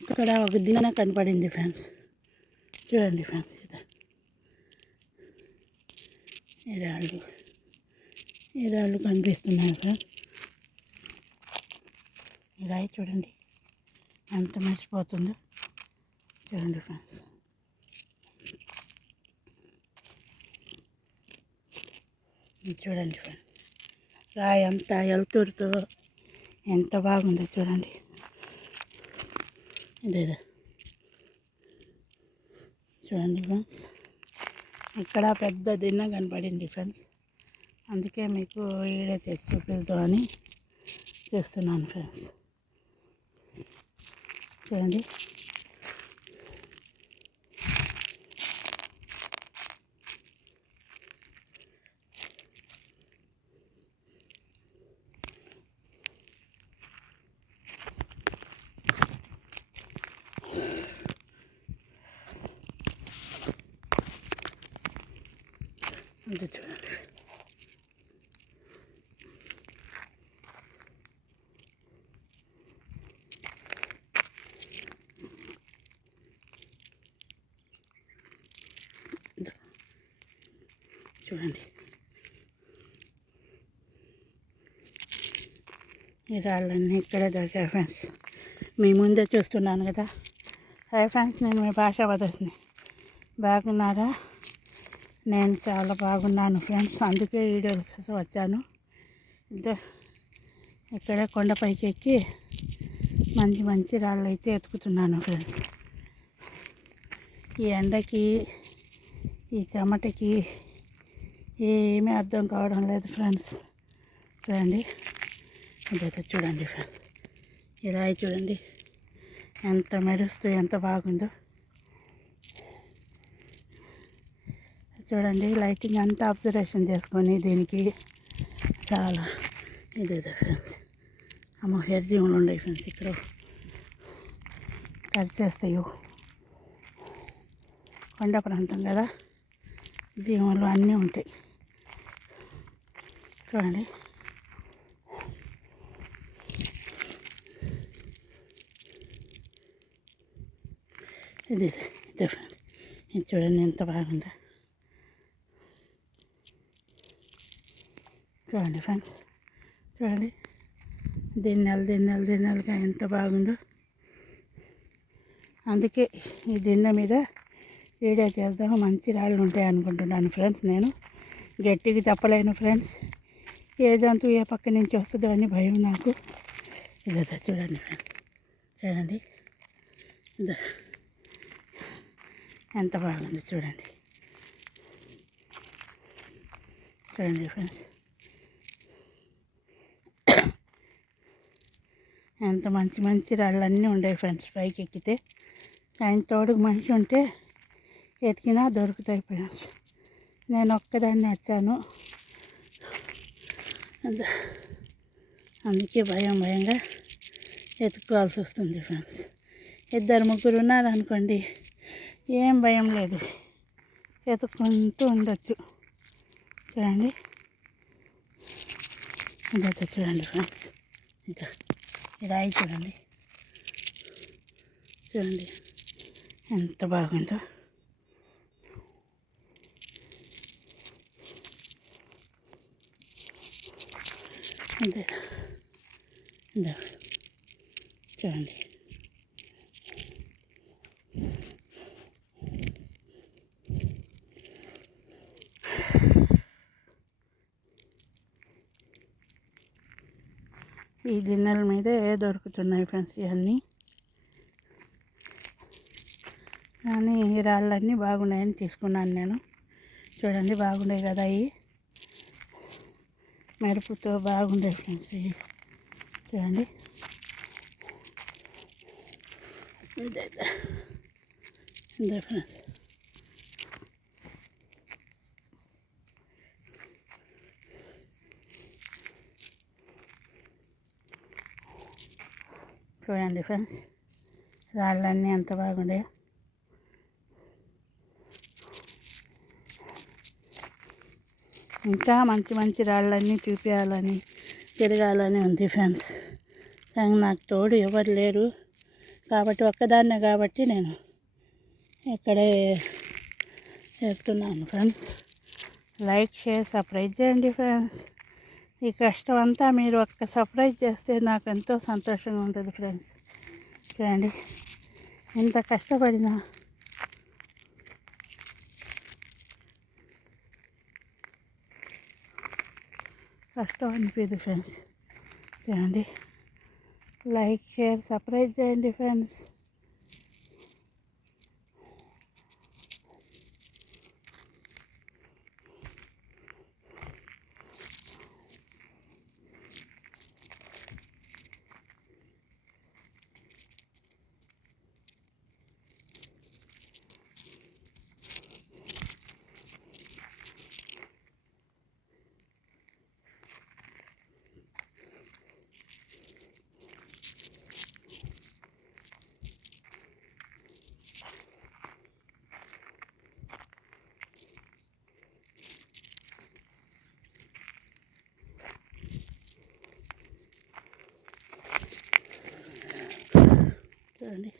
ఇక్కడ ఒక దిన కనపడింది ఫ్రెండ్స్. చూడండి ఫ్రెండ్స్, ఈ రాళ్ళు కనిపిస్తున్నాయి ఫ్రెండ్స్. ఈ రాయి చూడండి ఎంత మెరిసిపోతుందో. చూడండి ఫ్రెండ్స్, చూడండి ఫ్రెండ్స్, రాయి అంతా వెలుతురుతో ఎంత బాగుందో చూడండి. ఇదేదో చూడండి ఫ్రెండ్స్, ఇక్కడ పెద్ద దిన్న కనపడింది ఫ్రెండ్స్. అందుకే మీకు ఈడే తెచ్చి చూపిద్దామని చేస్తున్నాను ఫ్రెండ్స్. చూడండి, అంతే చూడండి. చూడండి, ఈ రాళ్ళన్నీ ఇక్కడే దొరికాయి ఫ్రెండ్స్. మీ ముందే చూస్తున్నాను కదా. హాయ్ ఫ్రెండ్స్, నేను మీ భాషా వదస్ని. బాగున్నారా? నేను చాలా బాగున్నాను ఫ్రెండ్స్. అందుకే వీడియో కోసం వచ్చాను. ఇక్కడే కొండపైకి ఎక్కి మంచి మంచి రాళ్ళు అయితే ఎత్తుకుతున్నాను ఫ్రెండ్స్. ఈ ఎండకి, ఈ చెమటకి ఏమీ అర్థం కావడం లేదు ఫ్రెండ్స్. చూడండి, ఇదైతే చూడండి ఫ్రెండ్స్, ఈ రాయి చూడండి ఎంత మెరుస్తూ ఎంత బాగుందో. చూడండి, లైటింగ్ అంతా అబ్జర్వేషన్ చేసుకొని దీనికి చాలా ఇదేదో ఫ్రెండ్స్. అమ్మో, జీవులు ఉన్నాయి ఫ్రెండ్స్. ఇక్కడ కరిచేస్తాయో, కొండ ప్రాంతం కదా, జీవులు అన్నీ ఉంటాయి. చూడండి, ఇదే ఫ్రెండ్స్, ఇది చూడండి ఎంత బాగుందో. చూడండి ఫ్రెండ్స్, చూడండి దిన్నెలుగా ఎంత బాగుందో. అందుకే ఈ దిన్నె మీద వీడియో చేద్దాం. మంచి రాళ్ళు ఉంటాయి అనుకుంటున్నాను ఫ్రెండ్స్. నేను గట్టిగా చెప్పలేను ఫ్రెండ్స్, ఏ జంతువు ఏ పక్క నుంచి వస్తుందో అని భయం నాకు. ఇదో చూడండి ఫ్రెండ్స్, చూడండి ఇదో ఎంత బాగుంది. చూడండి ఫ్రెండ్స్, ఎంత మంచి మంచి రాళ్ళన్నీ ఉన్నాయి ఫ్రెండ్స్. పైకి ఎక్కితే ఆయన తోడుకు మనిషి ఉంటే ఎతికినా దొరుకుతాయి ఫ్రెండ్స్. నేను ఒక్కదాన్ని వచ్చాను, అందుకే భయంగా ఎత్తుకోవాల్సి వస్తుంది ఫ్రెండ్స్. 2-3 ఉన్నారనుకోండి, ఏం భయం లేదు, ఎత్తుక్కుంటూ ఉండొచ్చు. చూడండి, ఇదైతే చూడండి ఫ్రెండ్స్, ఇదో ఈ రాయి చూడండి ఎంత బాగుందో. ఇదే చూడండి, ఈ గిన్నెల మీదే దొరుకుతున్నాయి ఫ్రెండ్స్ ఇవన్నీ. కానీ ఈ రాళ్ళన్నీ బాగున్నాయని తీసుకున్నాను నేను. చూడండి, బాగున్నాయి కదా, ఇవి మెరుపుతో బాగుండే ఫ్రెండ్స్. ఇవి చూడండి, ఇదే ఫ్రెండ్స్. చూడండి ఫ్రెండ్స్, రాళ్ళన్నీ ఎంత బాగుండే. ఇంకా మంచి మంచి రాళ్ళన్నీ చూపించాలని, తిరగాలని ఉంది ఫ్రెండ్స్. కానీ నాకు తోడు ఎవరు లేరు. కాబట్టి ఒక్కదాన్నే కాబట్టి నేను ఇక్కడే చేస్తున్నాను ఫ్రెండ్స్. లైక్ షేర్ సబ్స్క్రైబ్ చేయండి ఫ్రెండ్స్. ఈ కష్టం అంతా మీరు ఒక్క సర్ప్రైజ్ చేస్తే నాకు ఎంతో సంతోషంగా ఉంటుంది ఫ్రెండ్స్. చూడండి ఎంత కష్టపడినా కష్టం అనిపించదు ఫ్రెండ్స్. చూడండి లైక్ షేర్ సబ్స్క్రైబ్ చేయండి ఫ్రెండ్స్. చూడండి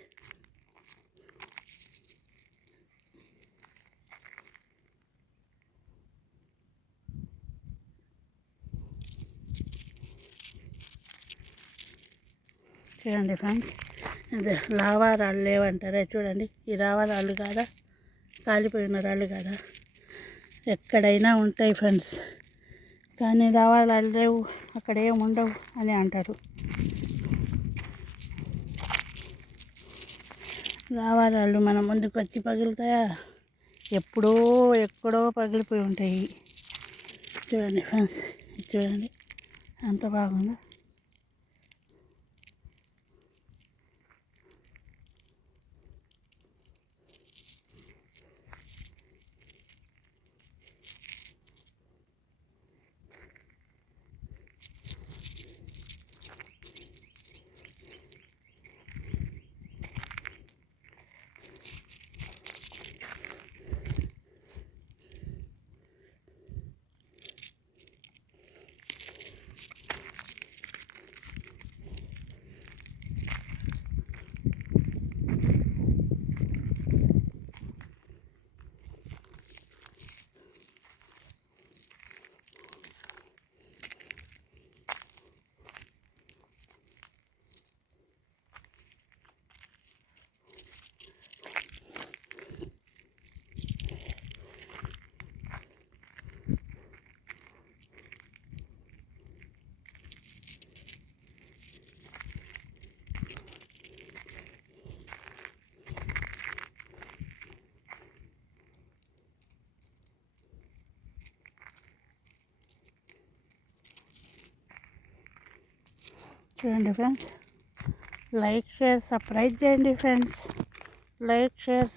చూడండి ఫ్రెండ్స్, అదే లావా రాళ్ళు లేవంటారా? చూడండి ఈ రావా రాళ్ళు కాదా, కాలిపోయిన రాళ్ళు కాదా? ఎక్కడైనా ఉంటాయి ఫ్రెండ్స్, కానీ రావా రాళ్ళు లేవు, అక్కడ ఏమి ఉండవు అని అంటారు. రావా రాళ్ళు మన ముందుకు వచ్చి పగులుతాయా? ఎప్పుడో ఎక్కడో పగిలిపోయి ఉంటాయి. చూడండి ఫ్రెండ్స్, చూడండి ఎంత బాగుందో. చూడండి ఫ్రెండ్స్, లైక్ షేర్ సబ్స్క్రైబ్ చేయండి ఫ్రెండ్స్. Like share